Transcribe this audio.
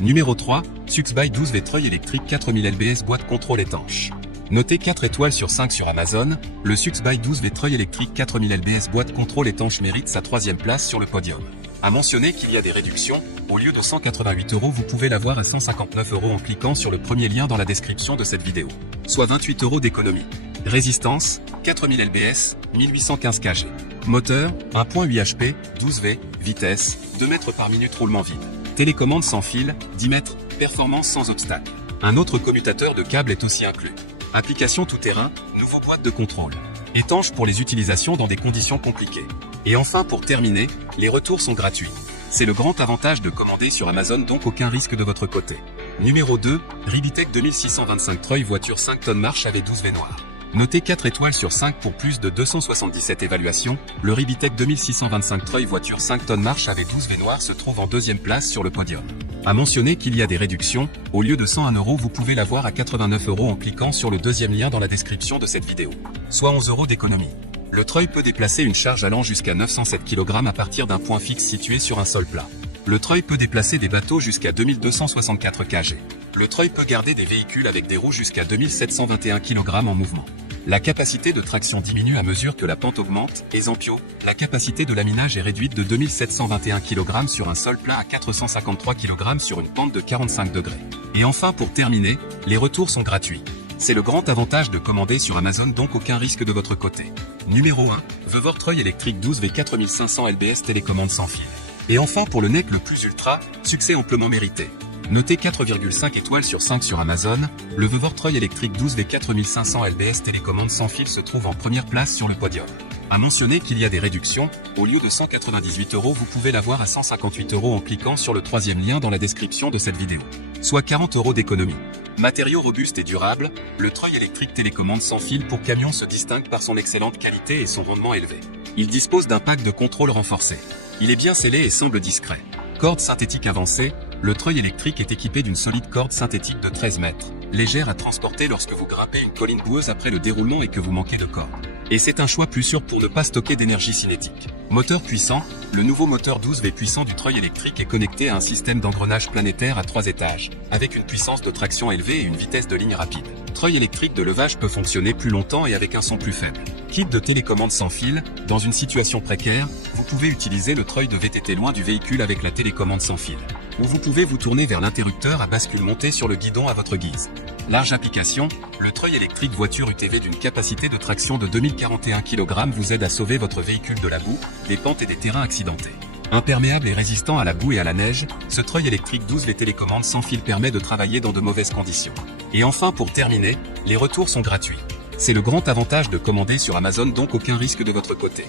Numéro 3, Suxby 12V treuil électrique 4000 lbs boîte contrôle étanche. Noté 4 étoiles sur 5 sur Amazon, le Suxby 12V treuil électrique 4000 lbs boîte contrôle étanche mérite sa 3e place sur le podium. À mentionner qu'il y a des réductions, au lieu de 188 €, vous pouvez l'avoir à 159 € en cliquant sur le premier lien dans la description de cette vidéo. Soit 28 € d'économie. Résistance, 4000 lbs, 1815 kg. Moteur, 1.8 HP, 12V, vitesse, 2 mètres par minute roulement vide. Télécommande sans fil, 10 mètres, performance sans obstacle. Un autre commutateur de câble est aussi inclus. Application tout-terrain, nouveau boîte de contrôle. Étanche pour les utilisations dans des conditions compliquées. Et enfin pour terminer, les retours sont gratuits. C'est le grand avantage de commander sur Amazon, donc aucun risque de votre côté. Numéro 2, Ribitech 2625 treuil voiture 5 tonnes marche avec 12V noir. Noté 4 étoiles sur 5 pour plus de 277 évaluations, le Ribitech 2625 treuil voiture 5 tonnes marche avec 12V noir se trouve en 2e place sur le podium. À mentionner qu'il y a des réductions, au lieu de 101 € vous pouvez l'avoir à 89 € en cliquant sur le deuxième lien dans la description de cette vidéo. Soit 11 € d'économie. Le treuil peut déplacer une charge allant jusqu'à 907 kg à partir d'un point fixe situé sur un sol plat. Le treuil peut déplacer des bateaux jusqu'à 2264 kg. Le treuil peut garder des véhicules avec des roues jusqu'à 2721 kg en mouvement. La capacité de traction diminue à mesure que la pente augmente, et Zampio, la capacité de laminage est réduite de 2721 kg sur un sol plat à 453 kg sur une pente de 45 degrés. Et enfin pour terminer, les retours sont gratuits. C'est le grand avantage de commander sur Amazon, donc aucun risque de votre côté. Numéro 1, Veuvor treuil électrique 12V 4500 lbs télécommande sans fil. Et enfin pour le NEC le plus ultra, succès amplement mérité. Noté 4,5 étoiles sur 5 sur Amazon, le Veuvor treuil électrique 12V 4500 lbs télécommande sans fil se trouve en première place sur le podium. À mentionner qu'il y a des réductions, au lieu de 198 € vous pouvez l'avoir à 158 € en cliquant sur le 3e lien dans la description de cette vidéo. Soit 40 € d'économie. Matériaux robustes et durables, le treuil électrique télécommande sans fil pour camion se distingue par son excellente qualité et son rendement élevé. Il dispose d'un pack de contrôle renforcé. Il est bien scellé et semble discret. Corde synthétique avancée, le treuil électrique est équipé d'une solide corde synthétique de 13 mètres, légère à transporter lorsque vous grimpez une colline boueuse après le déroulement et que vous manquez de corde. Et c'est un choix plus sûr pour ne pas stocker d'énergie cinétique. Moteur puissant, le nouveau moteur 12V puissant du treuil électrique est connecté à un système d'engrenage planétaire à 3 étages, avec une puissance de traction élevée et une vitesse de ligne rapide. Treuil électrique de levage peut fonctionner plus longtemps et avec un son plus faible. Kit de télécommande sans fil, dans une situation précaire, vous pouvez utiliser le treuil de VTT loin du véhicule avec la télécommande sans fil. Ou vous pouvez vous tourner vers l'interrupteur à bascule monté sur le guidon à votre guise. Large application, le treuil électrique voiture UTV d'une capacité de traction de 2041 kg vous aide à sauver votre véhicule de la boue, des pentes et des terrains accidentés. Imperméable et résistant à la boue et à la neige, ce treuil électrique 12V télécommande sans fil permet de travailler dans de mauvaises conditions. Et enfin pour terminer, les retours sont gratuits. C'est le grand avantage de commander sur Amazon, donc aucun risque de votre côté.